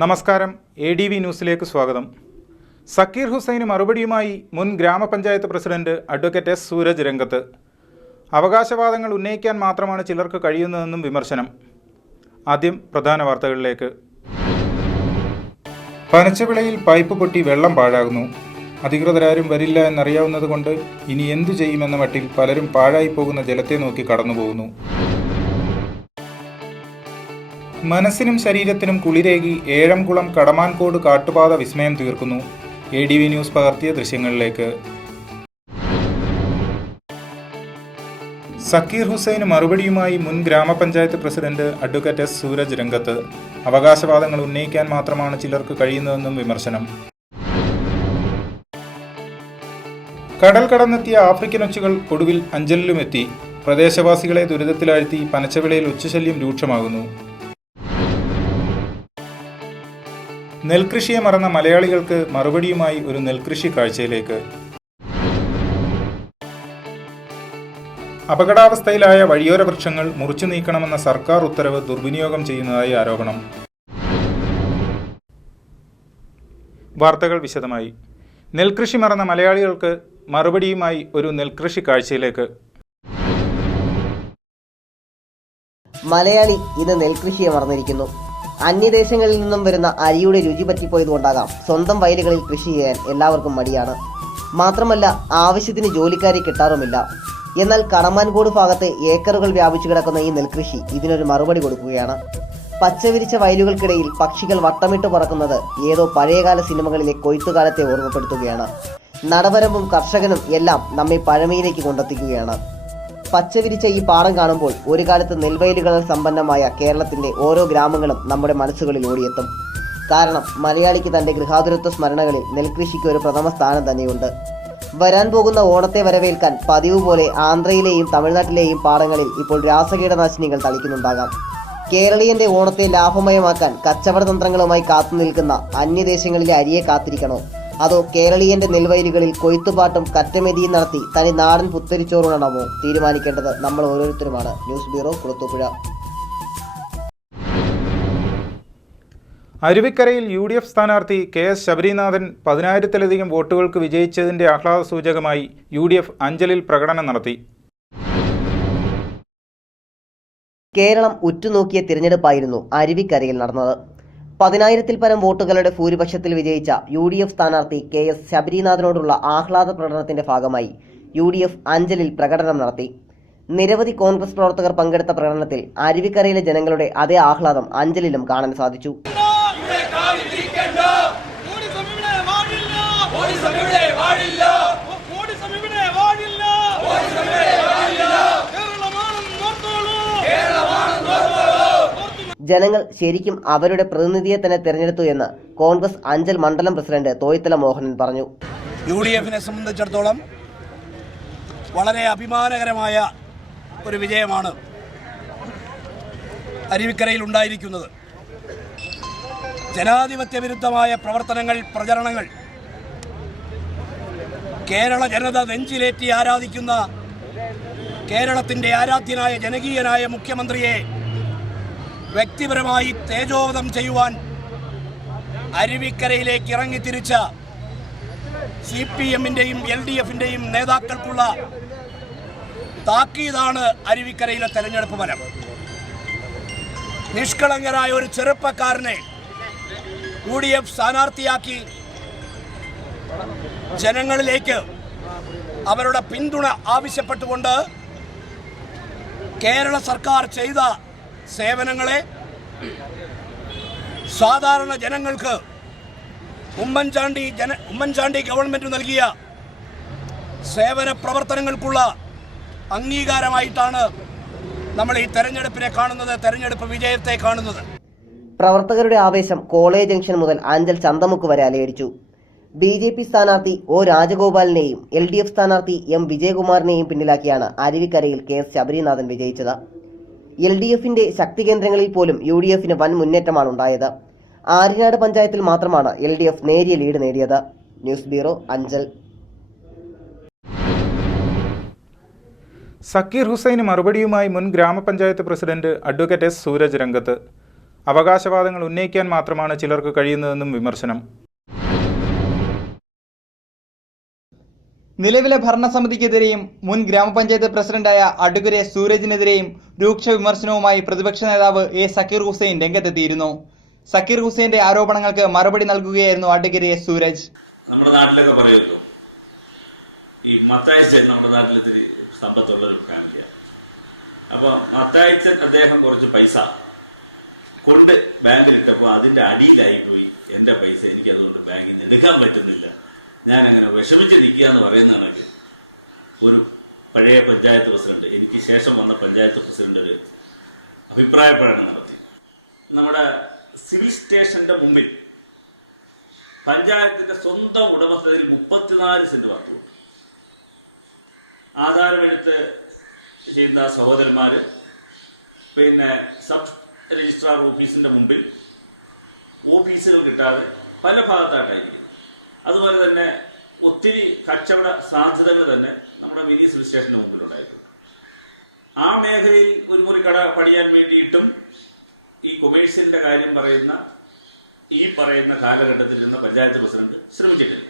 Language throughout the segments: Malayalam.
നമസ്കാരം, ADV ന്യൂസിലേക്ക് സ്വാഗതം. സക്കീർ ഹുസൈന് മറുപടിയുമായി മുൻ ഗ്രാമപഞ്ചായത്ത് പ്രസിഡന്റ് അഡ്വക്കേറ്റ് എസ് സൂരജ് രംഗത്ത്. അവകാശവാദങ്ങൾ ഉന്നയിക്കാൻ മാത്രമാണ് ചിലർക്ക് കഴിയുന്നതെന്നും വിമർശനം. ആദ്യം പ്രധാന വാർത്തകളിലേക്ക്. പനച്ചവിളയിൽ പൈപ്പ് പൊട്ടി വെള്ളം പാഴാകുന്നു. അധികൃതരാരും വരില്ല എന്നറിയാവുന്നതുകൊണ്ട് ഇനി എന്തു ചെയ്യുമെന്ന മട്ടിൽ പലരും പാഴായി പോകുന്ന ജലത്തെ നോക്കി കടന്നുപോകുന്നു. മനസ്സിനും ശരീരത്തിനും കുളിരേകി ഏഴംകുളം കടമാൻകോട് കാട്ടുപാത വിസ്മയം തീർക്കുന്നു. ADV ന്യൂസ് പകർത്തിയ ദൃശ്യങ്ങളിലേക്ക്. സക്കീർ ഹുസൈന് മറുപടിയുമായി മുൻ ഗ്രാമപഞ്ചായത്ത് പ്രസിഡന്റ് അഡ്വക്കേറ്റ് എസ് സൂരജ് രംഗത്ത്. അവകാശവാദങ്ങൾ ഉന്നയിക്കാൻ മാത്രമാണ് ചിലർക്ക് കഴിയുന്നതെന്നും വിമർശനം. കടൽ കടന്നെത്തിയ ആഫ്രിക്കൻ ഒച്ചുകൾ ഒടുവിൽ അഞ്ചലിലുമെത്തി. പ്രദേശവാസികളെ ദുരിതത്തിലാഴ്ത്തി പനച്ചവിളയിൽ ഒച്ചുശല്യം രൂക്ഷമാകുന്നു. നെൽകൃഷിയെ മറന്ന മലയാളികൾക്ക് മറുപടിയുമായി ഒരു നെൽകൃഷി കാഴ്ചയിലേക്ക്. അപകടാവസ്ഥയിലായ വഴിയോര വൃക്ഷങ്ങൾ മുറിച്ചു നീക്കണമെന്ന സർക്കാർ ഉത്തരവ് ദുർവിനിയോഗം ചെയ്യുന്നതായി ആരോപണം. വാർത്തകൾ വിശദമായി. നെൽകൃഷി മറന്ന മലയാളികൾക്ക് മറുപടിയുമായി ഒരു നെൽകൃഷി കാഴ്ചയിലേക്ക്. മലയാളി ഇന്ന് നെൽകൃഷിയെ മറന്നിരിക്കുന്നു. അന്യദേശങ്ങളിൽ നിന്നും വരുന്ന അരിയുടെ രുചി പറ്റിപ്പോയതുകൊണ്ടാകാം സ്വന്തം വയലുകളിൽ കൃഷി ചെയ്യാൻ എല്ലാവർക്കും മടിയാണ്. മാത്രമല്ല, ആവശ്യത്തിന് ജോലിക്കാരെ കിട്ടാറുമില്ല. എന്നാൽ കടമാൻകോട് ഭാഗത്ത് ഏക്കറുകൾ വ്യാപിച്ചു കിടക്കുന്ന ഈ നെൽകൃഷി ഇതിനൊരു മറുപടി കൊടുക്കുകയാണ്. പച്ചവിരിച്ച വയലുകൾക്കിടയിൽ പക്ഷികൾ വട്ടമിട്ട് പറക്കുന്നത് ഏതോ പഴയകാല സിനിമകളിലെ കൊയ്ത്തുകാലത്തെ ഓർമ്മപ്പെടുത്തുകയാണ്. നടവരമ്പും കർഷകനും എല്ലാം നമ്മെ പഴമയിലേക്ക് കൊണ്ടെത്തിക്കുകയാണ്. പച്ചവിരിച്ച ഈ പാടം കാണുമ്പോൾ ഒരു കാലത്ത് നെൽവയലുകളാൽ സമ്പന്നമായ കേരളത്തിന്റെ ഓരോ ഗ്രാമങ്ങളും നമ്മുടെ മനസ്സുകളിൽ ഓടിയെത്തും. കാരണം മലയാളിക്ക് തന്റെ ഗൃഹാതുരത്വ സ്മരണകളിൽ നെൽകൃഷിക്ക് ഒരു പ്രഥമ സ്ഥാനം തന്നെയുണ്ട്. വരാൻ പോകുന്ന ഓണത്തെ വരവേൽക്കാൻ പതിവ് പോലെ ആന്ധ്രയിലെയും തമിഴ്നാട്ടിലെയും പാടങ്ങളിൽ ഇപ്പോൾ രാസകീടനാശിനികൾ തളിക്കുന്നുണ്ടാകാം. കേരളീയന്റെ ഓണത്തെ ലാഭമയമാക്കാൻ കച്ചവട തന്ത്രങ്ങളുമായി കാത്തുനിൽക്കുന്ന അന്യദേശങ്ങളിലെ അരിയെ കാത്തിരിക്കണോ, അതോ കേരളീയന്റെ നെൽവയലുകളിൽ കൊയ്ത്തുപാട്ടും കറ്റമെതിയും നടത്തി തനി നാടൻ പുത്തരിച്ചോറുണണമോ? തീരുമാനിക്കേണ്ടത് നമ്മൾ ഓരോരുത്തരുമാണ്. News bureau, Kulathupuzha. അരുവിക്കരയിൽ UDF സ്ഥാനാർത്ഥി KS ശബരിനാഥൻ 10,000-ത്തിലധികം വോട്ടുകൾക്ക് വിജയിച്ചതിന്റെ ആഹ്ലാദ സൂചകമായി UDF അഞ്ചലിൽ പ്രകടനം നടത്തി. കേരളം ഉറ്റുനോക്കിയ തിരഞ്ഞെടുപ്പായിരുന്നു അരുവിക്കരയിൽ നടന്നത്. 10,000-ൽ പരം വോട്ടുകളുടെ ഭൂരിപക്ഷത്തിൽ വിജയിച്ച UDF സ്ഥാനാർത്ഥി KS ശബരിനാഥനോടുള്ള ആഹ്ലാദ പ്രകടനത്തിന്റെ ഭാഗമായി UDF അഞ്ചലിൽ പ്രകടനം നടത്തി. നിരവധി കോൺഗ്രസ് പ്രവർത്തകർ പങ്കെടുത്ത പ്രകടനത്തിൽ അരുവിക്കരയിലെ ജനങ്ങളുടെ അതേ ആഹ്ലാദം അഞ്ചലിലും കാണാൻ സാധിച്ചു. ജനങ്ങൾ ശരിക്കും അവരുടെ പ്രതിനിധിയെ തന്നെ തിരഞ്ഞെടുത്തു എന്ന് കോൺഗ്രസ് അഞ്ചൽ മണ്ഡലം പ്രസിഡന്റ് തോയ്ത്തല മോഹനൻ പറഞ്ഞു. UDFനെ സംബന്ധിച്ചിടത്തോളം വളരെ അഭിമാനകരമായ ഒരു വിജയമാണ് അരുവിക്കരയിൽ ഉണ്ടായിരിക്കുന്നത്. ജനാധിപത്യ വിരുദ്ധമായ പ്രവർത്തനങ്ങൾ, പ്രചരണങ്ങൾ കേരള ജനത നെഞ്ചിലേറ്റി ആരാധിക്കുന്ന കേരളത്തിൻ്റെ ആരാധ്യനായ ജനകീയനായ മുഖ്യമന്ത്രിയെ വ്യക്തിപരമായി തേജോവധം ചെയ്യുവാൻ അരുവിക്കരയിലേക്ക് ഇറങ്ങിത്തിരിച്ച CPMന്റെയും LDFന്റെയും നേതാക്കൾക്കുള്ള താക്കീതാണ് അരുവിക്കരയിലെ തെരഞ്ഞെടുപ്പ് ഫലം. നിഷ്കളങ്കരായ ഒരു ചെറുപ്പക്കാരനെ UDF സ്ഥാനാർത്ഥിയാക്കി ജനങ്ങളിലേക്ക് അവരുടെ പിന്തുണ ആവശ്യപ്പെട്ടുകൊണ്ട് കേരള സർക്കാർ ചെയ്ത സേവനങ്ങളെ സാധാരണ ജനങ്ങൾക്ക് ഉമ്മൻചാണ്ടി ഗവൺമെന്റ് നൽകിയ സേവന പ്രവർത്തനങ്ങൾക്കുള്ള അംഗീകാരമായിട്ടാണ് നമ്മൾ ഈ തെരഞ്ഞെടുപ്പിനെ കാണുന്നത്, തെരഞ്ഞെടുപ്പ് വിജയത്തെ കാണുന്നത്. പ്രവർത്തകരുടെ ആവേശം കോളേജ് ജംഗ്ഷൻ മുതൽ അഞ്ചൽ ചന്തമുക്ക് വരെ അലയടിച്ചു. BJP സ്ഥാനാർത്ഥി O രാജഗോപാലിനെയും LDF സ്ഥാനാർത്ഥി M വിജയകുമാറിനെയും പിന്നിലാക്കിയാണ് അരുവിക്കരയിൽ KS ശബരിനാഥൻ വിജയിച്ചത്. LDFന്റെ ശക്തി കേന്ദ്രങ്ങളിൽ പോലും UDFന് വൻ മുന്നേറ്റമാണ് ഉണ്ടായത്. ആര്യനാട് പഞ്ചായത്തിൽ മാത്രമാണ് LDF നേരിയ ലീഡ് നേടിയത്. News bureau, Anchal. സക്കീർ ഹുസൈന് മറുപടിയുമായി മുൻ ഗ്രാമപഞ്ചായത്ത് പ്രസിഡന്റ് അഡ്വക്കേറ്റ് എസ് സൂരജ് രംഗത്ത്. അവകാശവാദങ്ങൾ ഉന്നയിക്കാൻ മാത്രമാണ് ചിലർക്ക് കഴിയുന്നതെന്നും വിമർശനം. നിലവിലെ ഭരണസമിതിക്കെതിരെയും മുൻ ഗ്രാമപഞ്ചായത്ത് പ്രസിഡന്റായ അഡ്വക്കേറ്റ് സൂരജിനെതിരെയും രൂക്ഷ വിമർശനവുമായി പ്രതിപക്ഷ നേതാവ് എ സക്കീർ ഹുസൈൻ രംഗത്തെത്തിയിരുന്നു. സക്കീർ ഹുസൈന്റെ ആരോപണങ്ങൾക്ക് മറുപടി നൽകുകയായിരുന്നു അഡ്വക്കേറ്റ് സൂരജ്. നമ്മുടെ നാട്ടിലൊക്കെ പറയുമല്ലോ, ഈ മത്തായിച്ചൻ നമ്മുടെ നാട്ടിലിത്തിരി സമ്പത്തുള്ളൊരു ഫാമിലിയാണ്. അപ്പൊ മത്തായിച്ചൻ അദ്ദേഹം കുറച്ച് പൈസ കൊണ്ട് ബാങ്കിലിട്ടപ്പോൾ അതിന്റെ അടിയിലായിപ്പോയി എന്റെ പൈസ, എനിക്ക് അതുകൊണ്ട് ബാങ്കിൽ നിന്ന് എടുക്കാൻ പറ്റുന്നില്ല, ഞാൻ അങ്ങനെ വിഷമിച്ച് നിൽക്കുക എന്ന് പറയുന്ന കണക്ക് ഒരു പഴയ പഞ്ചായത്ത് പ്രസിഡന്റ്, എനിക്ക് ശേഷം വന്ന പഞ്ചായത്ത് പ്രസിഡന്റ് ഒരു അഭിപ്രായ പ്രകടനം നടത്തി. നമ്മുടെ സിവിൽ സ്റ്റേഷന്റെ മുമ്പിൽ പഞ്ചായത്തിന്റെ സ്വന്തം ഉടമസ്ഥതയിൽ 34 സെന്റ് വസ്തു ആധാരമെടുത്ത് ചെയ്യുന്ന സഹോദരന്മാര്, പിന്നെ സബ് രജിസ്ട്രാർ ഓഫീസിന്റെ മുമ്പിൽ ഓഫീസുകൾ കിട്ടാതെ പല ഭാഗത്തായിട്ടായിരിക്കും. അതുപോലെ തന്നെ ഒത്തിരി കച്ചവട സാധ്യതകൾ തന്നെ നമ്മുടെ മിനി സിവിൽ സ്റ്റേഷന്റെ മുമ്പിലുണ്ടായിരുന്നു. ആ മേഖലയിൽ ഒരു മുറി കട പണിയാൻ വേണ്ടിയിട്ടും ഈ കൊമേഴ്സ്യലിന്റെ കാര്യം പറയുന്ന കാലഘട്ടത്തിൽ ഇരുന്ന പഞ്ചായത്ത് പ്രസിഡന്റ് ശ്രമിച്ചിട്ടില്ല.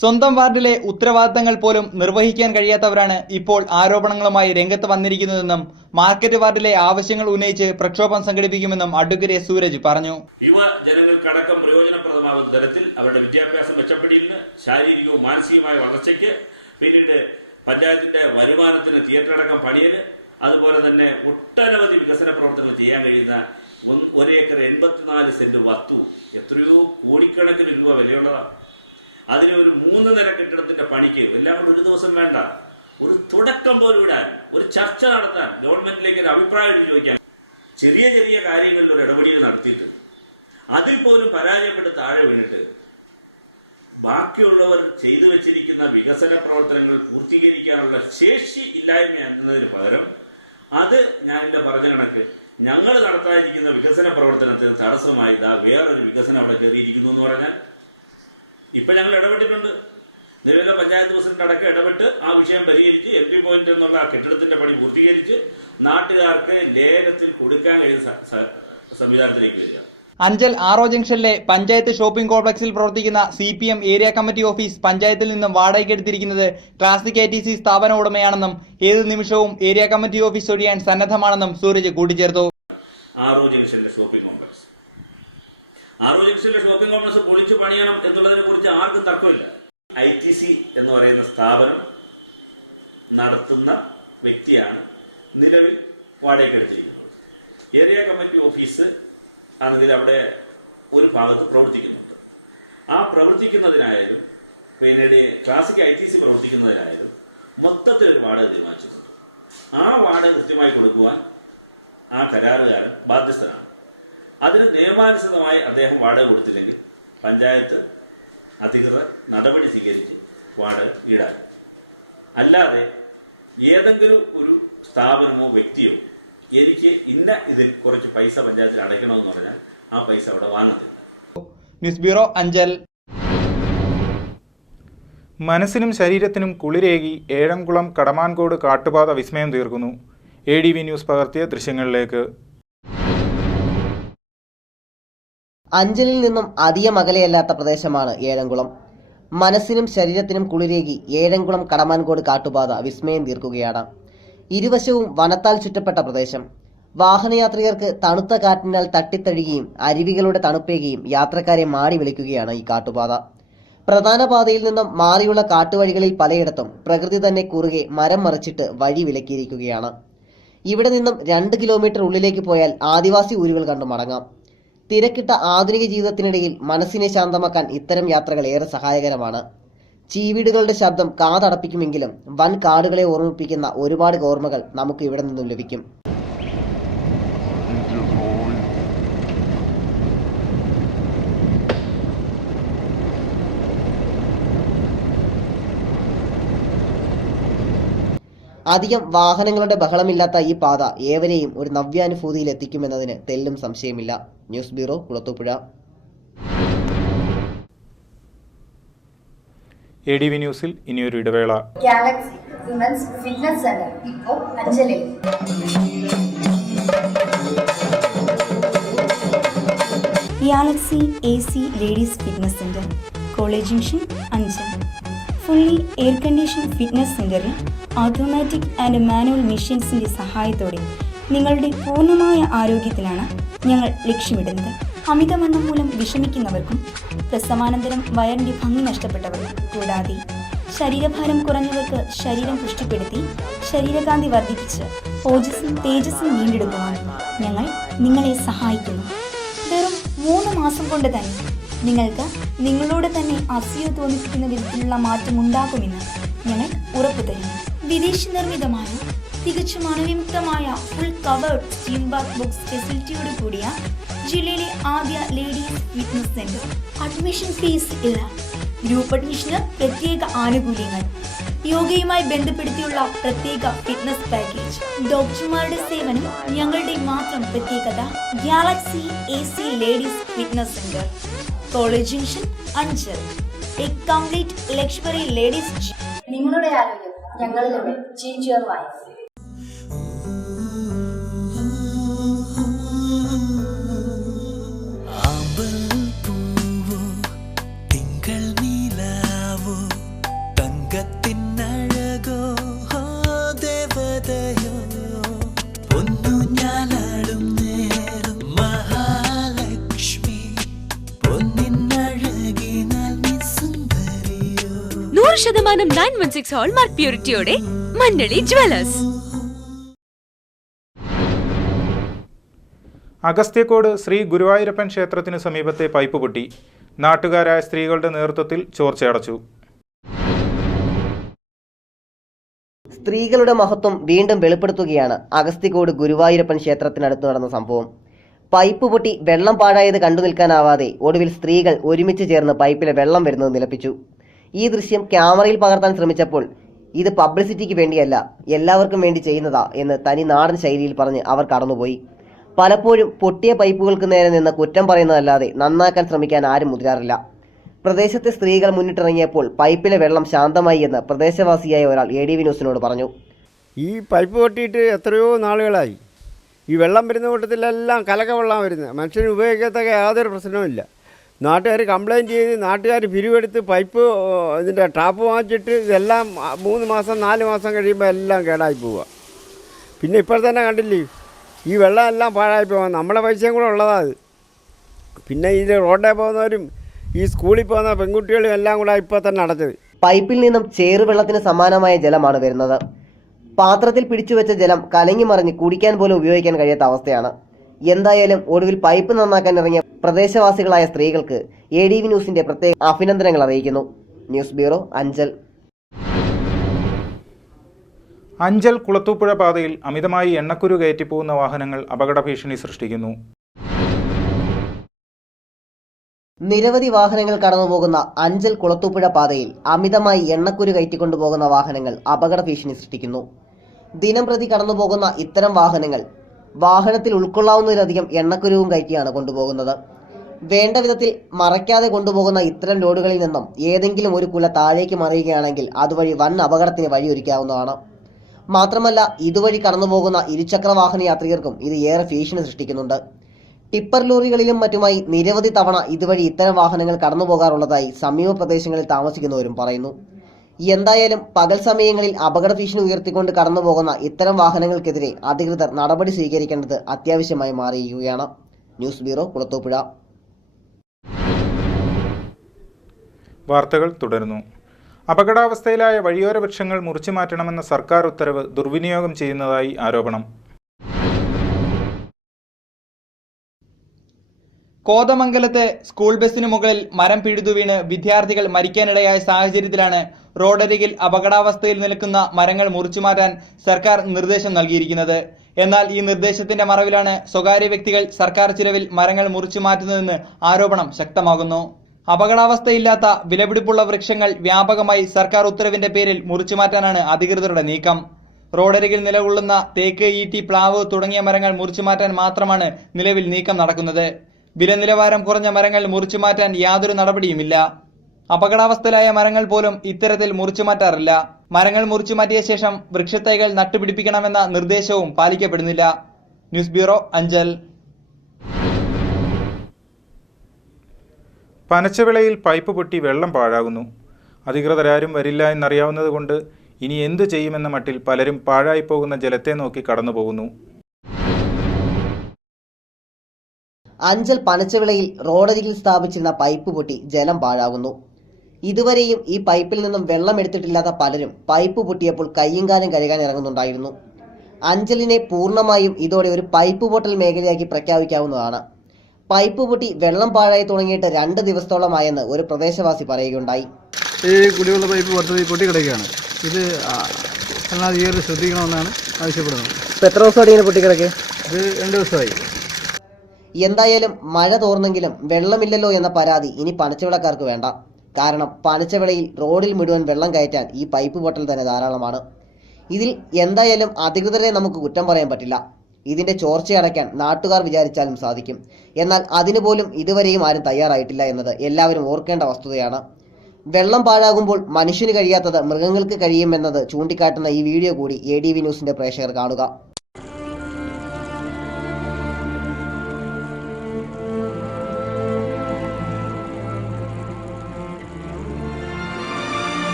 സ്വന്തം വാർഡിലെ ഉത്തരവാദിത്തങ്ങൾ പോലും നിർവഹിക്കാൻ കഴിയാത്തവരാണ് ഇപ്പോൾ ആരോപണങ്ങളുമായി രംഗത്ത് വന്നിരിക്കുന്നതെന്നും മാർക്കറ്റ് വാർഡിലെ ആവശ്യങ്ങൾ ഉന്നയിച്ച് പ്രക്ഷോഭം സംഘടിപ്പിക്കുമെന്നും അഡ്വക്കേറ്റ് സൂരജ് പറഞ്ഞു. യുവ ജനങ്ങൾക്കടക്കം പ്രയോജനപ്രദമാകുന്ന തരത്തിൽ അവരുടെ വിദ്യാഭ്യാസം മെച്ചപ്പെടലിന്, ശാരീരികവും മാനസികമായ വളർച്ചയ്ക്ക്, പിന്നീട് പഞ്ചായത്തിന്റെ വരുമാനത്തിന് തിയേറ്റർ അടക്കം പണിയല്, അതുപോലെ തന്നെ ഒട്ടനവധി വികസന പ്രവർത്തനങ്ങൾ ചെയ്യാൻ കഴിയുന്ന 1 ഏക്കർ 84 സെന്റ് വസ്തു എത്രയോ കോടിക്കണക്കിന് രൂപ വിലയുള്ളതാണ്. അതിന് ഒരു 3 നില കെട്ടിടത്തിന്റെ പണിക്ക് എല്ലാം കൊണ്ട് ഒരു ദിവസം വേണ്ട, ഒരു തുടക്കം പോലും ഇടാൻ, ഒരു ചർച്ച നടത്താൻ, ഗവൺമെന്റിലേക്ക് ഒരു അഭിപ്രായം ചോദിക്കാൻ, ചെറിയ ചെറിയ കാര്യങ്ങളിൽ ഒരു ഇടപെടൽ നടത്തിയിട്ട് അതിൽ പോലും പരാജയപ്പെട്ട് താഴെ വീണിട്ട് ബാക്കിയുള്ളവർ ചെയ്തു വെച്ചിരിക്കുന്ന വികസന പ്രവർത്തനങ്ങൾ പൂർത്തീകരിക്കാനുള്ള ശേഷി ഇല്ലായ്മ എന്നതിന് പകരം അത് ഞാനിവിടെ പറഞ്ഞ കണക്ക് ഞങ്ങൾ നടത്താതിരിക്കുന്ന വികസന പ്രവർത്തനത്തിന് തടസ്സമായി വേറൊരു വികസനം അവിടെ കയറിയിരിക്കുന്നു എന്ന് പറഞ്ഞാൽ ഇപ്പൊ ഞങ്ങൾ ഇടപെട്ടിട്ടുണ്ട്. നിലവിലെ പഞ്ചായത്ത് പ്രസിഡന്റ് അടക്കം ഇടപെട്ട് ആ വിഷയം പരിഹരിച്ച് എംപി പോയിന്റ് എന്നുള്ള ആ കെട്ടിടത്തിന്റെ പണി പൂർത്തീകരിച്ച് നാട്ടുകാർക്ക് ലേലത്തിൽ കൊടുക്കാൻ കഴിയുന്ന സംവിധാനത്തിലേക്ക് വരിക. അഞ്ചൽ ആറോ ജംഗ്ഷനിലെ പഞ്ചായത്ത് ഷോപ്പിംഗ് കോംപ്ലക്സിൽ പ്രവർത്തിക്കുന്ന CPM ഏരിയ കമ്മിറ്റി ഓഫീസ് പഞ്ചായത്തിൽ നിന്നും വാടകയ്ക്കെടുത്തിരിക്കുന്നത് ക്ലാസിക് ITC സ്ഥാപന ഉടമയാണെന്നും ഏത് നിമിഷവും ഏരിയ കമ്മിറ്റി ഓഫീസ് ഒഴിയാൻ സന്നദ്ധമാണെന്നും സൂരജ് കൂട്ടിച്ചേർത്തു. ആറോ ജംഗ്ഷനിലെ ഷോപ്പിംഗ് കോംപ്ലക്സ് പൊളിച്ചു പണിയണം എന്നുള്ളതിനെ കുറിച്ച് ആർക്കും തർക്കമില്ല. ITC എന്ന് പറയുന്ന സ്ഥാപനം നടത്തുന്ന വ്യക്തിയാണ് നിലവിൽ വാടകയ്ക്കെടുത്തിരിക്കുന്നത്. ഏരിയ കമ്മിറ്റി ഓഫീസ് ആണെങ്കിൽ അവിടെ ഒരു ഭാഗത്ത് പ്രവർത്തിക്കുന്നുണ്ട്. ആ പ്രവർത്തിക്കുന്നതിനായാലും പിന്നീട് ക്ലാസിക് ITC പ്രവർത്തിക്കുന്നതിനായാലും മൊത്തത്തിൽ ഒരു വാടക തീരുമാനിച്ചിട്ടുണ്ട്. ആ വാടക കൃത്യമായി കൊടുക്കുവാൻ ആ കരാറുകാരൻ ബാധ്യസ്ഥനാണ്. അതിന് നിയമാനുസൃതമായി അദ്ദേഹം വാടക കൊടുത്തില്ലെങ്കിൽ പഞ്ചായത്ത് അധികൃതർ നടപടി സ്വീകരിച്ച് വാടക ഈടാക്കും. അല്ലാതെ ഏതെങ്കിലും ഒരു സ്ഥാപനമോ വ്യക്തിയോ എനിക്ക് ഇതിൽ കുറച്ച് പൈസ പഞ്ചായത്തിൽ അടയ്ക്കണമെന്ന് പറഞ്ഞാൽ ആ പൈസ അവിടെ വാങ്ങുന്നില്ല. News bureau, Anchal. മനസ്സിനും ശരീരത്തിനും കുളിരേകി ഏഴംകുളം കടമാൻകോട് കാട്ടുപാത വിസ്മയം തീർക്കുന്നു. ADV ന്യൂസ് പകർത്തിയ ദൃശ്യങ്ങളിലേക്ക്. അഞ്ചലിൽ നിന്നും അധികം അകലെയല്ലാത്ത പ്രദേശമാണ് ഏഴംകുളം. മനസ്സിനും ശരീരത്തിനും കുളിരേകി ഏഴംകുളം കടമാൻകോട് കാട്ടുപാത വിസ്മയം തീർക്കുകയാണ്. ഇരുവശവും വനത്താൽ ചുറ്റപ്പെട്ട പ്രദേശം. വാഹനയാത്രികർക്ക് തണുത്ത കാറ്റിനാൽ തട്ടിത്തഴുകിയും അരുവികളുടെ തണുപ്പേകിയും യാത്രക്കാരെ മാടി വിളിക്കുകയാണ് ഈ കാട്ടുപാത. പ്രധാന പാതയിൽ നിന്നും മാറിയുള്ള കാട്ടുവഴികളിൽ പലയിടത്തും പ്രകൃതി തന്നെ കുറുകെ മരം മറിച്ചിട്ട് വഴി വിലക്കിയിരിക്കുകയാണ്. ഇവിടെ നിന്നും 2 കിലോമീറ്റർ ഉള്ളിലേക്ക് പോയാൽ ആദിവാസി ഊരുകൾ കണ്ടു മടങ്ങാം. തിരക്കിട്ട ആധുനിക ജീവിതത്തിനിടയിൽ മനസ്സിനെ ശാന്തമാക്കാൻ ഇത്തരം യാത്രകൾ ഏറെ സഹായകരമാണ്. ചീവീടുകളുടെ ശബ്ദം കാതടപ്പിക്കുമെങ്കിലും വൻ കാടുകളെ ഓർമ്മിപ്പിക്കുന്ന ഒരുപാട് ഓർമ്മകൾ നമുക്ക് ഇവിടെ നിന്നും ലഭിക്കും. അധികം വാഹനങ്ങളുടെ ബഹളമില്ലാത്ത ഈ പാത ഏവരെയും ഒരു നവ്യാനുഭൂതിയിൽ എത്തിക്കുമെന്നതിന് തെല്ലും സംശയമില്ല. News bureau, Kulathupuzha. ADV ന്യൂസിൽ ഇനിയൊരു ഇടവേള. ഗാലക്സി വിമൻസ് ഫിറ്റ്നസ് സെന്റർ ഇപ്പോൾ അഞ്ചലിൽ. Galaxy AC Ladies Fitness Center, College Junction, Anjan. Fully air-conditioned fitness സെന്ററിൽ ഓട്ടോമാറ്റിക് ആൻഡ് മാനുവൽ മെഷീൻസിൻ്റെ സഹായത്തോടെ നിങ്ങളുടെ പൂർണ്ണമായ ആരോഗ്യത്തിനാണ് ഞങ്ങൾ ലക്ഷ്യമിടുന്നത്. അമിതവണ്ണം മൂലം വിഷമിക്കുന്നവർക്കും പ്രസവാനന്തരം വയറിൻ്റെ ഭംഗി നഷ്ടപ്പെട്ടവർക്കും കൂടാതെ ശരീരഭാരം കുറഞ്ഞവർക്ക് ശരീരം പുഷ്ടിപ്പെടുത്തി ശരീരകാന്തി വർദ്ധിപ്പിച്ച് ഓജസ്സും തേജസ്സും വീണ്ടെടുക്കുവാൻ ഞങ്ങൾ നിങ്ങളെ സഹായിക്കുന്നു. വെറും 3 മാസം കൊണ്ട് തന്നെ നിങ്ങൾക്ക് നിങ്ങളോട് തന്നെ അസൂയ തോന്നിപ്പിക്കുന്ന വിധത്തിലുള്ള മാറ്റം ഉണ്ടാകുമെന്ന് ഞങ്ങൾ ഉറപ്പു തരുന്നു. വിദേശ നിർമ്മിതമായ തികച്ചും അണുവിമുക്തമായ full covered steam bath box ഫെസിലിറ്റിയോട് കൂടിയ ജില്ലയിലെ ആദ്യ ladies fitness centre. Admission fees ഇല്ല. ഗ്രൂപ്പ് അഡ്മിഷന് പ്രത്യേക ആനുകൂല്യങ്ങൾ, യോഗയുമായി ബന്ധപ്പെടുത്തിയുള്ള പ്രത്യേക ഫിറ്റ്നസ് പാക്കേജ്, ഡോക്ടർമാരുടെ സേവനം ഞങ്ങളുടെ മാത്രം പ്രത്യേകത. Galaxy AC ladies fitness centre, college junction, Anchal. A complete luxury ladies gym. നിങ്ങളുടെ ആരോഗ്യം ഞങ്ങളിലൂടെ ചേഞ്ച് യുവർ ലൈഫ്. ശതമാനം 916 ഹോൾമാർക്ക് പ്യൂരിറ്റിയോടെ മണ്ണളി ജ്വല്ലേഴ്സ്. അഗസ്ത്യക്കോട് ശ്രീ ഗുരുവായൂരപ്പൻ ക്ഷേത്രത്തിന് സമീപത്തെ പൈപ്പ് പൊട്ടി. നാട്ടുകാരായ സ്ത്രീകളുടെ നേതൃത്വത്തിൽ ചോർച്ചയടച്ചു. സ്ത്രീകളുടെ മഹത്വം വീണ്ടും വെളിപ്പെടുത്തുകയാണ് അഗസ്ത്യക്കോട് ഗുരുവായൂരപ്പൻ ക്ഷേത്രത്തിനടുത്ത് നടന്ന സംഭവം. പൈപ്പ് പൊട്ടി വെള്ളം പാഴായത് കണ്ടു നിൽക്കാനാവാതെ ഒടുവിൽ സ്ത്രീകൾ ഒരുമിച്ച് ചേർന്ന് പൈപ്പിലെ വെള്ളം വരുന്നത് നിലപ്പിച്ചു. ഈ ദൃശ്യം ക്യാമറയിൽ പകർത്താൻ ശ്രമിച്ചപ്പോൾ ഇത് പബ്ലിസിറ്റിക്ക് വേണ്ടിയല്ല, എല്ലാവർക്കും വേണ്ടി ചെയ്യുന്നതാ എന്ന് തനി നാടൻ ശൈലിയിൽ പറഞ്ഞ് അവർ കടന്നുപോയി. പലപ്പോഴും പൊട്ടിയ പൈപ്പുകൾക്ക് നേരെ നിന്ന് കുറ്റം പറയുന്നതല്ലാതെ നന്നാക്കാൻ ശ്രമിക്കാൻ ആരും മുതിരാറില്ല. പ്രദേശത്തെ സ്ത്രീകൾ മുന്നിട്ടിറങ്ങിയപ്പോൾ പൈപ്പിലെ വെള്ളം ശാന്തമായി എന്ന് പ്രദേശവാസിയായ ഒരാൾ ADV ന്യൂസിനോട് പറഞ്ഞു. ഈ പൈപ്പ് പൊട്ടിയിട്ട് എത്രയോ നാളുകളായി. ഈ വെള്ളം വരുന്ന കൂട്ടത്തിലെല്ലാം കലക്ക വെള്ളം വരുന്നത്, മനുഷ്യന് ഉപയോഗിക്കത്തക്ക യാതൊരു പ്രശ്നവുമില്ല. നാട്ടുകാർ കംപ്ലയിൻറ്റ് ചെയ്ത് നാട്ടുകാർ പിരിവെടുത്ത് പൈപ്പ് ഇതിൻ്റെ ടാപ്പ് വാങ്ങിച്ചിട്ട് ഇതെല്ലാം 3 മാസം 4 മാസം കഴിയുമ്പോൾ എല്ലാം കേടായി പോവുക. പിന്നെ ഇപ്പോൾ തന്നെ കണ്ടില്ലേ ഈ വെള്ളം എല്ലാം പാഴായി പോകാൻ നമ്മളെ പൈസയും കൂടെ ഉള്ളതാണ്. പിന്നെ ഇത് റോഡിൽ പോകുന്നവരും ഈ സ്കൂളിൽ പോകുന്ന പെൺകുട്ടികളും എല്ലാം കൂടെ ഇപ്പോൾ തന്നെ അടച്ചത്. പൈപ്പിൽ നിന്നും ചേറുവെള്ളത്തിന് സമാനമായ ജലമാണ് വരുന്നത്. പാത്രത്തിൽ പിടിച്ചുവെച്ച ജലം കലങ്ങി മറിഞ്ഞ് കുടിക്കാൻ പോലും ഉപയോഗിക്കാൻ കഴിയാത്ത അവസ്ഥയാണ്. എന്തായാലും ഒടുവിൽ പൈപ്പ് നന്നാക്കാൻ ഇറങ്ങിയ പ്രദേശവാസികളായ സ്ത്രീകൾക്ക് ADV ന്യൂസിന്റെ പ്രത്യേക അഭിനന്ദനങ്ങൾ അറിയിക്കുന്നു. News bureau, Anchal. അഞ്ചൽ കുളത്തൂപ്പുഴ പാതയിൽ അമിതമായി എണ്ണക്കുരു കയറ്റിപ്പോകുന്ന വാഹനങ്ങൾ അപകട ഭീഷണി സൃഷ്ടിക്കുന്നു. നിരവധി വാഹനങ്ങൾ കടന്നുപോകുന്ന അഞ്ചൽ കുളത്തൂപ്പുഴ പാതയിൽ അമിതമായി എണ്ണക്കുരു കയറ്റിക്കൊണ്ടുപോകുന്ന വാഹനങ്ങൾ അപകട ഭീഷണി സൃഷ്ടിക്കുന്നു. ദിനംപ്രതി കടന്നുപോകുന്ന ഇത്തരം വാഹനത്തിൽ ഉൾക്കൊള്ളാവുന്നതിലധികം എണ്ണക്കുരുവും കയറ്റിയാണ് കൊണ്ടുപോകുന്നത്. വേണ്ട വിധത്തിൽ മറയ്ക്കാതെ കൊണ്ടുപോകുന്ന ഇത്തരം ലോഡുകളിൽ നിന്നും ഏതെങ്കിലും ഒരു കുല താഴേക്ക് മറിയുകയാണെങ്കിൽ അതുവഴി വൻ അപകടത്തിന് വഴിയൊരുക്കാവുന്നതാണ്. മാത്രമല്ല ഇതുവഴി കടന്നുപോകുന്ന ഇരുചക്ര വാഹന യാത്രികർക്കും ഇത് ഏറെ ഭീഷണി സൃഷ്ടിക്കുന്നുണ്ട്. ടിപ്പർ ലോറികളിലും മറ്റുമായി നിരവധി തവണ ഇതുവഴി ഇത്തരം വാഹനങ്ങൾ കടന്നുപോകാറുള്ളതായി സമീപ പ്രദേശങ്ങളിൽ താമസിക്കുന്നവരും പറയുന്നു. എന്തായാലും പകൽ സമയങ്ങളിൽ അപകട ഭീഷണി ഉയർത്തിക്കൊണ്ട് കടന്നുപോകുന്ന ഇത്തരം വാഹനങ്ങൾക്കെതിരെ അധികൃതർ നടപടി സ്വീകരിക്കേണ്ടത് അത്യാവശ്യമായി മാറിയിരിക്കുകയാണ്. News bureau, Kulathupuzha. വാർത്തകൾ തുടരുന്നു. അപകടാവസ്ഥയിലായ വഴിയോര വൃക്ഷങ്ങൾ മുറിച്ചു മാറ്റണമെന്ന സർക്കാർ ഉത്തരവ് ദുർവിനിയോഗം ചെയ്യുന്നതായി ആരോപണം. കോതമംഗലത്ത് സ്കൂൾ ബസിന് മുകളിൽ മരം പിഴുതു വീണ് വിദ്യാർത്ഥികൾ മരിക്കാനിടയായ സാഹചര്യത്തിലാണ് റോഡരികിൽ അപകടാവസ്ഥയിൽ നിൽക്കുന്ന മരങ്ങൾ മുറിച്ചുമാറ്റാൻ സർക്കാർ നിർദ്ദേശം നൽകിയിരിക്കുന്നത്. എന്നാൽ ഈ നിർദ്ദേശത്തിന്റെ മറവിലാണ് സ്വകാര്യ വ്യക്തികൾ സർക്കാർ ചിലവിൽ മരങ്ങൾ മുറിച്ചു മാറ്റുന്നതെന്ന് ആരോപണം ശക്തമാകുന്നു. അപകടാവസ്ഥയില്ലാത്ത വിലപിടിപ്പുള്ള വൃക്ഷങ്ങൾ വ്യാപകമായി സർക്കാർ ഉത്തരവിന്റെ പേരിൽ മുറിച്ചു മാറ്റാനാണ് അധികൃതരുടെ നീക്കം. റോഡരികിൽ നിലകൊള്ളുന്ന തേക്ക്, ഈട്ടി, പ്ലാവ് തുടങ്ങിയ മരങ്ങൾ മുറിച്ചു മാറ്റാൻ മാത്രമാണ് നിലവിൽ നീക്കം നടക്കുന്നത്. വില നിലവാരം കുറഞ്ഞ മരങ്ങൾ മുറിച്ചു മാറ്റാൻ യാതൊരു നടപടിയുമില്ല. അപകടാവസ്ഥയിലായ മരങ്ങൾ പോലും ഇത്തരത്തിൽ മുറിച്ചു മാറ്റാറില്ല. മരങ്ങൾ മുറിച്ചു മാറ്റിയ ശേഷം വൃക്ഷത്തൈകൾ നട്ടുപിടിപ്പിക്കണമെന്ന നിർദ്ദേശവും പാലിക്കപ്പെടുന്നില്ല. News bureau, Anchal. പനച്ചവിളയിൽ പൈപ്പ് പൊട്ടി വെള്ളം പാഴാകുന്നു. അധികൃതരാരും വരില്ല എന്നറിയാവുന്നതുകൊണ്ട് ഇനി എന്തു ചെയ്യുമെന്ന മട്ടിൽ പലരും പാഴായിപ്പോകുന്ന ജലത്തെ നോക്കി കടന്നുപോകുന്നു. അഞ്ചൽ പനച്ചവിളയിൽ റോഡരികിൽ സ്ഥാപിച്ചിരുന്ന പൈപ്പ് പൊട്ടി ജലം പാഴാകുന്നു. ഇതുവരെയും ഈ പൈപ്പിൽ നിന്നും വെള്ളം എടുത്തിട്ടില്ലാത്ത പലരും പൈപ്പ് പൊട്ടിയപ്പോൾ കയ്യും കാലും കഴുകാൻ ഇറങ്ങുന്നുണ്ടായിരുന്നു. അഞ്ചലിനെ പൂർണ്ണമായും ഇതോടെ ഒരു പൈപ്പ് പൊട്ടൽ മേഖലയാക്കി പ്രഖ്യാപിക്കാവുന്നതാണ്. പൈപ്പ് പൊട്ടി വെള്ളം പാഴായി തുടങ്ങിയിട്ട് 2 ദിവസത്തോളമായെന്ന് ഒരു പ്രദേശവാസി പറയുകയുണ്ടായി. ഈ കുടിവെള്ള പൈപ്പ് പൊട്ടി കിടക്കുകയാണ്. ഇത് ഭരണാധികാരികൾ ശ്രദ്ധിക്കണമെന്നാണ് ആവശ്യപ്പെടുന്നത്. എത്ര ദിവസമായിട്ട് ഇങ്ങനെ പൊട്ടിക്കിടക്ക്? ഇത് 2 ദിവസമായി. എന്തായാലും മഴ തോർന്നെങ്കിലും വെള്ളമില്ലല്ലോ എന്ന പരാതി ഇനി പനച്ചവിളക്കാർക്ക് വേണ്ട. കാരണം പനച്ചവിളയിൽ റോഡിൽ മുഴുവൻ വെള്ളം കയറ്റാൻ ഈ പൈപ്പ് പൊട്ടൽ തന്നെ ധാരാളമാണ്. ഇതിൽ എന്തായാലും അധികൃതരെ നമുക്ക് കുറ്റം പറയാൻ പറ്റില്ല. ഇതിന്റെ ചോർച്ചയടയ്ക്കാൻ നാട്ടുകാർ വിചാരിച്ചാലും സാധിക്കും. എന്നാൽ അതിനുപോലും ഇതുവരെയും ആരും തയ്യാറായിട്ടില്ല എന്നത് എല്ലാവരും ഓർക്കേണ്ട വസ്തുതയാണ്. വെള്ളം പാഴാകുമ്പോൾ മനുഷ്യന് കഴിയാത്തത് മൃഗങ്ങൾക്ക് കഴിയുമെന്നത് ചൂണ്ടിക്കാട്ടുന്ന ഈ വീഡിയോ കൂടി ADV ന്യൂസിന്റെ പ്രേക്ഷകർ കാണുക.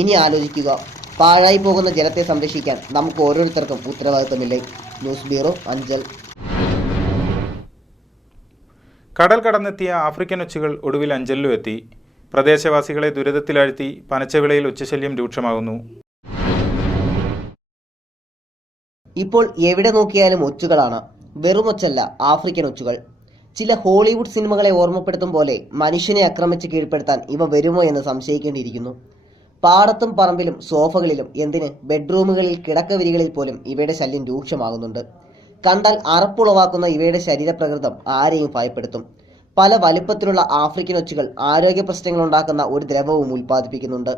ഇനി ആലോചിക്കുക, പാഴായി പോകുന്ന ജലത്തെ സംരക്ഷിക്കാൻ നമുക്ക് ഓരോരുത്തർക്കും ഉത്തരവാദിത്തമില്ലേ? News bureau, Anchal. കടൽ കടന്നെത്തിയ ആഫ്രിക്കൻ ഒച്ചുകൾ ഒടുവിൽ അഞ്ചലിലും എത്തി. പ്രദേശവാസികളെ ദുരിതത്തിലാഴ്ത്തി പനച്ചവിളയിൽ ഒച്ചശല്യം രൂക്ഷമാകുന്നു. ഇപ്പോൾ എവിടെ നോക്കിയാലും ഒച്ചുകളാണ്. വെറും ഒച്ചല്ല, ആഫ്രിക്കൻ ഒച്ചുകൾ. ചില ഹോളിവുഡ് സിനിമകളെ ഓർമ്മപ്പെടുത്തും പോലെ മനുഷ്യനെ ആക്രമിച്ച് കീഴ്പ്പെടുത്താൻ ഇവ വരുമോ എന്ന് സംശയിക്കേണ്ടിയിരിക്കുന്നു. പാടത്തും പറമ്പിലും സോഫകളിലും എന്തിന് ബെഡ്റൂമുകളിൽ കിടക്കവിരികളിൽ പോലും ഇവയുടെ ശല്യം രൂക്ഷമാകുന്നുണ്ട്. കണ്ടാൽ അറപ്പുളവാക്കുന്ന ഇവയുടെ ശരീരപ്രകൃതം ആരെയും ഭയപ്പെടുത്തും. പല വലുപ്പത്തിലുള്ള ആഫ്രിക്കൻ ഒച്ചുകൾ ആരോഗ്യ പ്രശ്നങ്ങൾ ഉണ്ടാക്കുന്ന ഒരു ദ്രവവും ഉൽപ്പാദിപ്പിക്കുന്നുണ്ട്.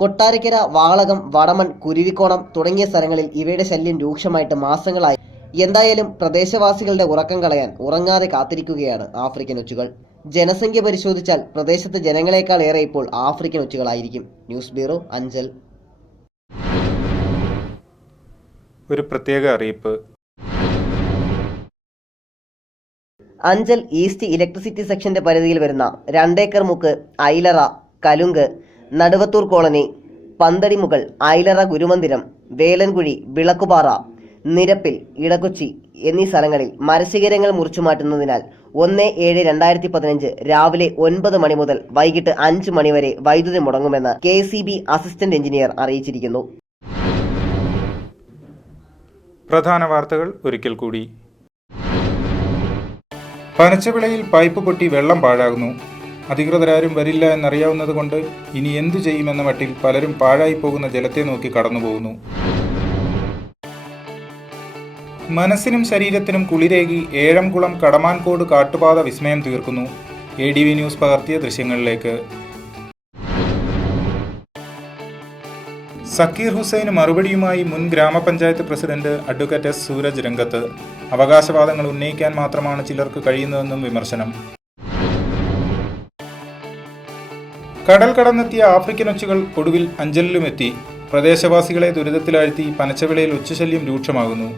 കൊട്ടാരക്കര, വാളകം, വടമൺ, കുരുവിക്കോണം തുടങ്ങിയ സ്ഥലങ്ങളിൽ ഇവയുടെ ശല്യം രൂക്ഷമായിട്ട് മാസങ്ങളായി. എന്തായാലും പ്രദേശവാസികളുടെ ഉറക്കം കളയാൻ ഉറങ്ങാതെ കാത്തിരിക്കുകയാണ് ആഫ്രിക്കൻ ഒച്ചുകൾ. ജനസംഖ്യ പരിശോധിച്ചാൽ പ്രദേശത്ത് ജനങ്ങളെക്കാൾ ഏറെ ഇപ്പോൾ ആഫ്രിക്കൻ ഒച്ചുകളായിരിക്കും. News bureau, Anchal. ഒരു പ്രത്യേക അറിയിപ്പ്. അഞ്ചൽ ഈസ്റ്റ് ഇലക്ട്രിസിറ്റി സെക്ഷന്റെ പരിധിയിൽ വരുന്ന 2 ഏക്കർ മുക്ക്, ഐലറ, കലുങ്ക്, നടുവത്തൂർ കോളനി, പന്തടിമുകൾ, ഐലറ ഗുരുമന്ദിരം, വേലൻകുഴി, വിളക്കുപാറ, നിരപ്പിൽ, ഇടക്കൊച്ചി എന്നീ സ്ഥലങ്ങളിൽ മരശിഖരങ്ങൾ മുറിച്ചുമാറ്റുന്നതിനാൽ 1/7/2015 രാവിലെ 9 മണി മുതൽ വൈകിട്ട് 5 മണി വരെ വൈദ്യുതി മുടങ്ങുമെന്ന് KCB അസിസ്റ്റന്റ് എഞ്ചിനീയർ അറിയിച്ചിരിക്കുന്നു. പ്രധാന വാർത്തകൾ ഒരിക്കൽ കൂടി. പനച്ചവിളയിൽ പൈപ്പ് പൊട്ടി വെള്ളം പാഴാകുന്നു. അധികൃതരാരും വരില്ല എന്നറിയാവുന്നതുകൊണ്ട് ഇനി എന്തു ചെയ്യുമെന്ന മട്ടിൽ പലരും പാഴായി പോകുന്ന ജലത്തെ നോക്കി കടന്നുപോകുന്നു. മനസ്സിനും ശരീരത്തിനും കുളിരേകി ഏഴംകുളം കടമാൻകോട് കാട്ടുപാത വിസ്മയം തീർക്കുന്നു. ADV ന്യൂസ് പകർത്തിയ ദൃശ്യങ്ങളിലേക്ക്. സക്കീർ ഹുസൈന് മറുപടിയുമായി മുൻ ഗ്രാമപഞ്ചായത്ത് പ്രസിഡന്റ് അഡ്വക്കേറ്റ് S. സൂരജ് രംഗത്ത്. അവകാശവാദങ്ങൾ ഉന്നയിക്കാൻ മാത്രമാണ് ചിലർക്ക് കഴിയുന്നതെന്നും വിമർശനം. കടൽ കടന്നെത്തിയ ആഫ്രിക്കൻ ഒച്ചുകൾ ഒടുവിൽ അഞ്ചലിലുമെത്തി. പ്രദേശവാസികളെ ദുരിതത്തിലാഴ്ത്തി പനച്ചവിളയിൽ ഒച്ചുശല്യം രൂക്ഷമാകുന്നു.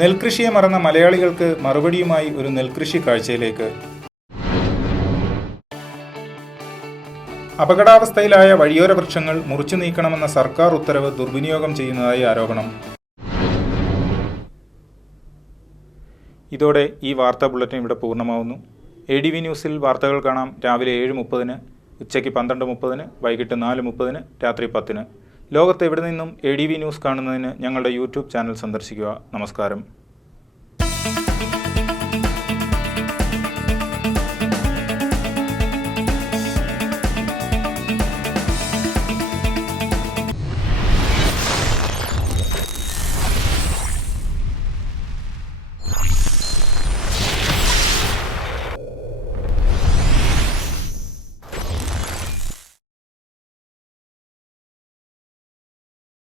നെൽകൃഷിയെ മറന്ന മലയാളികൾക്ക് മറുപടിയുമായി ഒരു നെൽകൃഷി കാഴ്ചയിലേക്ക്. അപകടാവസ്ഥയിലായ വഴിയോര വൃക്ഷങ്ങൾ മുറിച്ചു നീക്കണമെന്ന സർക്കാർ ഉത്തരവ് ദുർവിനിയോഗം ചെയ്യുന്നതായി ആരോപണം. ഇതോടെ ഈ വാർത്താ ബുള്ളറ്റിൻ ഇവിടെ പൂർണ്ണമാവുന്നു. ADV ന്യൂസിൽ വാർത്തകൾ കാണാം രാവിലെ 7:30, ഉച്ചയ്ക്ക് 12:30, വൈകിട്ട് 4:30, രാത്രി 10. ലോകത്ത് എവിടെ നിന്നും ADV ന്യൂസ് കാണുന്നതിന് ഞങ്ങളുടെ യൂട്യൂബ് ചാനൽ സന്ദർശിക്കുക. നമസ്കാരം.